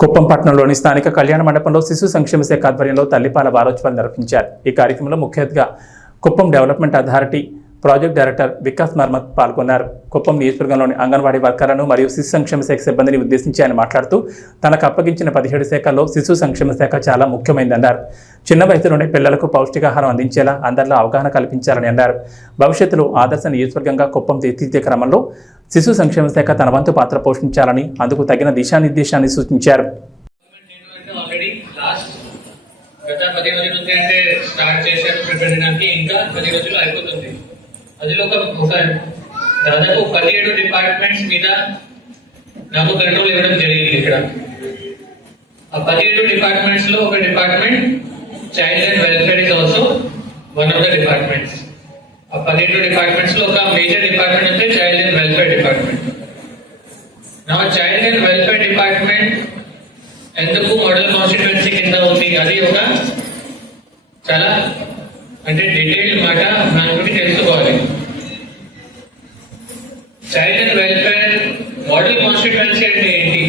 కుప్పం పట్టణంలోని స్థానిక కళ్యాణ మండపంలో శిశు సంక్షేమ శాఖ ఆధ్వర్యంలో తల్లిపాల వారోత్సవాలు నిర్వహించారు. ఈ కార్యక్రమంలో ముఖ్య అతిథిగా Kuppam development authority project director Vikas Marmat పాల్గొన్నారు. కుప్పం నియోజకవర్గంలోని అంగన్వాడీ వర్కర్లను మరియు శిశు సంక్షేమ శాఖ సిబ్బందిని ఉద్దేశించి ఆయన మాట్లాడుతూ తనకు అప్పగించిన పదిహేడు శాఖల్లో శిశు సంక్షేమ శాఖ చాలా ముఖ్యమైందన్నారు. చిన్న వయసులోనే పిల్లలకు పౌష్టికాహారం అందించేలా అందరిలో అవగాహన కల్పించాలని అన్నారు. భవిష్యత్తులో ఆదర్శ నియోజకవర్గంగా కుప్పం తీర్చిదిద్దే క్రమంలో శిశు సంక్షేమ శాఖ తన వంతు పాత్ర పోషించాలని అందుకు తగిన దిశానిర్దేశాన్ని సూచించారు. గత పది రోజుల నుంచి అంటే స్టార్ట్ చేశారు ప్రిపేర్ చేయడానికి ఇంకా పది రోజులు అయిపోతుంది. అదిలో ఒక ఒక దాదాపు పదిహేడు డిపార్ట్మెంట్స్ మీద నాకు కంట్రోల్ ఇవ్వడం జరిగింది ఇక్కడ ఆ పదిహేడు డిపార్ట్మెంట్స్లో ఒక department child and welfare is also one of the departments ఆ పదిహేడు డిపార్ట్మెంట్స్లో ఒక మేజర్ డిపార్ట్మెంట్ అంటే చైల్డ్ అండ్ వెల్ఫేర్ డిపార్ట్మెంట్ నా చైల్డ్ అండ్ వెల్ఫేర్ డిపార్ట్మెంట్ ఎందుకు మోడల్ కాన్స్టిట్యున్సీ కింద ఉంది అది ఒక చాలా అంటే డీటెయిల్ మాట దాని గురించి తెలుసుకోవాలి child and welfare model constituency అంటే ఏంటి?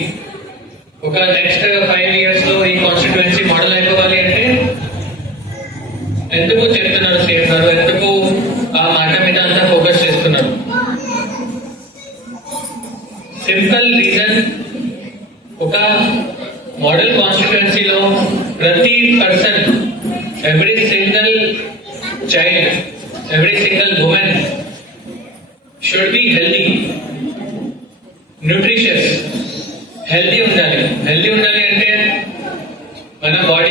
ఒక నెక్స్ట్ ఫైవ్ ఇయర్స్లో ఈ కాన్స్టిట్యున్సీ మోడల్ అయిపోవాలి అంటే ఎందుకు చెప్తున్నారు సీఎం గారు? ఎందుకు ఆ మాట మీద అంతా ఫోకస్ చేస్తున్నారు? సింపుల్ రీజన్ ఒక మోడల్ కాన్స్టిట్యున్సీలో ప్రతి person every single child every single women should be healthy nutritious healthy ఉండాలి హెల్దీ ఉండాలి అంటే మన బాడీకి అంటే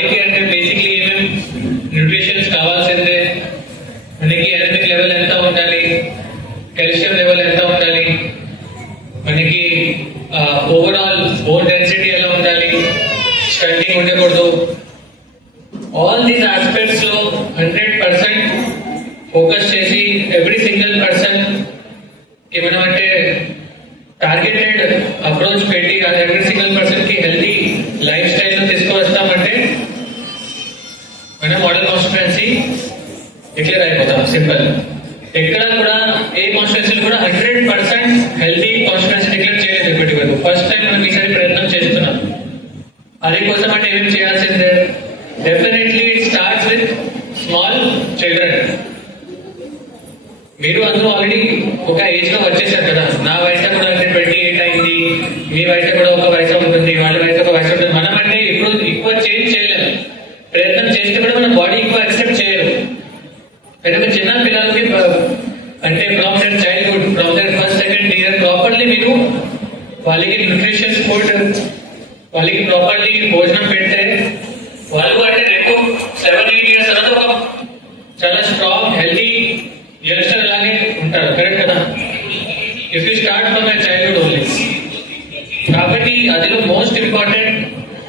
సింపుల్ ఎక్కడ కూడా ఏ కాన్స్టిట్యూన్సీ కూడా hundred percent healthy constituency declare చేయలేదు ఇప్పటి వరకు. ఫస్ట్ టైం మనం ఈసారి ప్రయత్నం చేస్తున్నాం. అది కోసం అంటే ఏమేమి చేయాల్సిందే? Definitely it starts with small children మీరు అందరూ ఆల్రెడీ ఒక ఏజ్లో వచ్చేసారు కదా. నా వయసు కూడా ట్వంటీ ఎయిట్ అయింది. మీ వయసు కూడా ఒక వయసు ఉంటుంది వాళ్ళ వయసు ఒక వయసు ఉంటుంది మనం అంటే ఇప్పుడు ఎక్కువ చేంజ్ చేయలేము ప్రయత్నం చేస్తే కూడా మన బాడీ ఎక్కువ యాక్సెప్ట్ చేయరు అయితే చిన్న పిల్లలకి ప- అంటే from their childhood from their first second year properly మీరు వాళ్ళకి న్యూట్రిషన్స్ ఫుడ్ వాళ్ళకి ప్రాపర్లీ భోజనం పెడితే వాళ్ళు అంటే రేపు సెవెన్ ఎయిట్ ఇయర్స్ తర్వాత ఒక చాలా స్ట్రాంగ్ హెల్తీ యంగ్స్టర్ అలాగే ఉంటారు కరెక్ట్ కదా if you start from my childhood only కాబట్టి అదిలో most important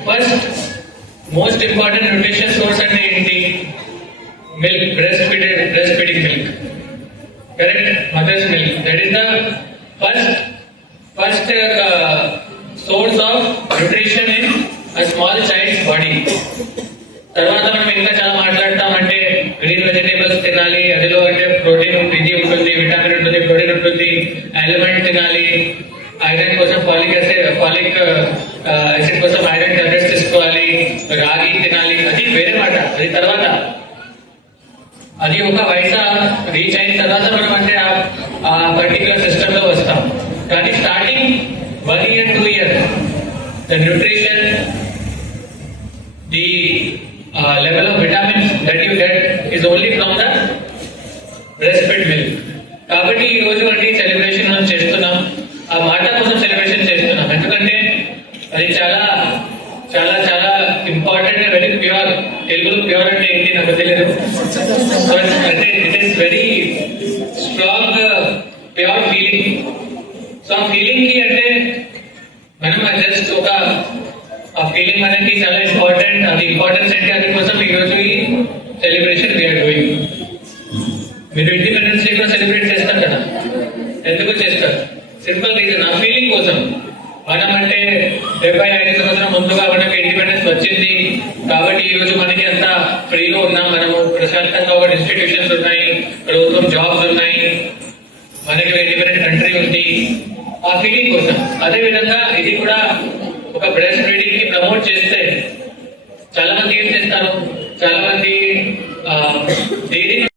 first most important nutrition source అంటే ఏంటి? Milk breast feeded breast feeding milk correct mother's milk that is the first first source of nutrition in a small child's body తర్వాత మనం ఇంకా చాలా మాట్లాడతాం అంటే green vegetables తినాలి అదిలో అంటే ప్రోటీన్ ఇది ఉంటుంది విటమిన్ ఉంటుంది ప్రోటీన్ ఉంటుంది ఎలిమెంట్ తినాలి ఐరన్ కోసం ఫాలిక్ యాసిడ్ ఫాలిక్ యాసిడ్ కోసం ఐరన్ టాబ్లెట్స్ తీసుకోవాలి రాగి తినాలి అది వేరే మాట అది తర్వాత. అది ఒక వయసు రీచ్ అయిన తర్వాత మనం అంటే ఆ- పర్టికులర్ సిస్టమ్లో వస్తాం. కానీ starting one year two year the nutrition the level of of that that get get only from the the breastfed కాబట్టి ఈ రోజు అంటే సెలబ్రేషన్ మనం చేస్తున్నాం. ఆ మాట కోసం సెలబ్రేషన్ చేస్తున్నాం ఎందుకంటే అది చాలా చాలా చాలా ఇంపార్టెంట్ వెరీ ప్యూర్ ఎవరంటే ఏంటి నాకు తెలియదు. But అంటే it is very strong pure feeling so ఆ ఫీలింగ్కి అంటే మనం జస్ట్ ఒక ఆ ఫీలింగ్ మనకి చాలా ఇంపార్టెంట్ అది ఇంపార్టెన్స్ అంటే అది కోసం ఈ ఈ సెలబ్రేషన్ వీఆర్ డూయింగ్ మీరు ఇండిపెండెన్స్ డే కూడా సెలబ్రేట్ చేస్తారు కదా? ఎందుకు చేస్తారు? సింపుల్ రీజన్ ఆ ఫీలింగ్ కోసం. మనం అంటే డెబ్బై ఐదు సంవత్సరం ముందుగా మనకి ఇండిపెండెన్స్ వచ్చింది. కాబట్టి ఈ రోజు మనకి అంత ఫ్రీగా ఉన్నాం మనము. ప్రశాంతంగా ఒక ఇన్స్టిట్యూషన్స్ ఉన్నాయి ప్రభుత్వం జాబ్స్ ఉన్నాయి. మనకి ఇండిపెండెంట్ కంట్రీ ఉంది. ఆ ఫీలింగ్ కోసం. అదే విధంగా ఇది కూడా ఒక బ్రెస్ట్ ఫీడింగ్కి ప్రమోట్ చేస్తే చాలా మంది ఏం చేస్తారు? చాలా మంది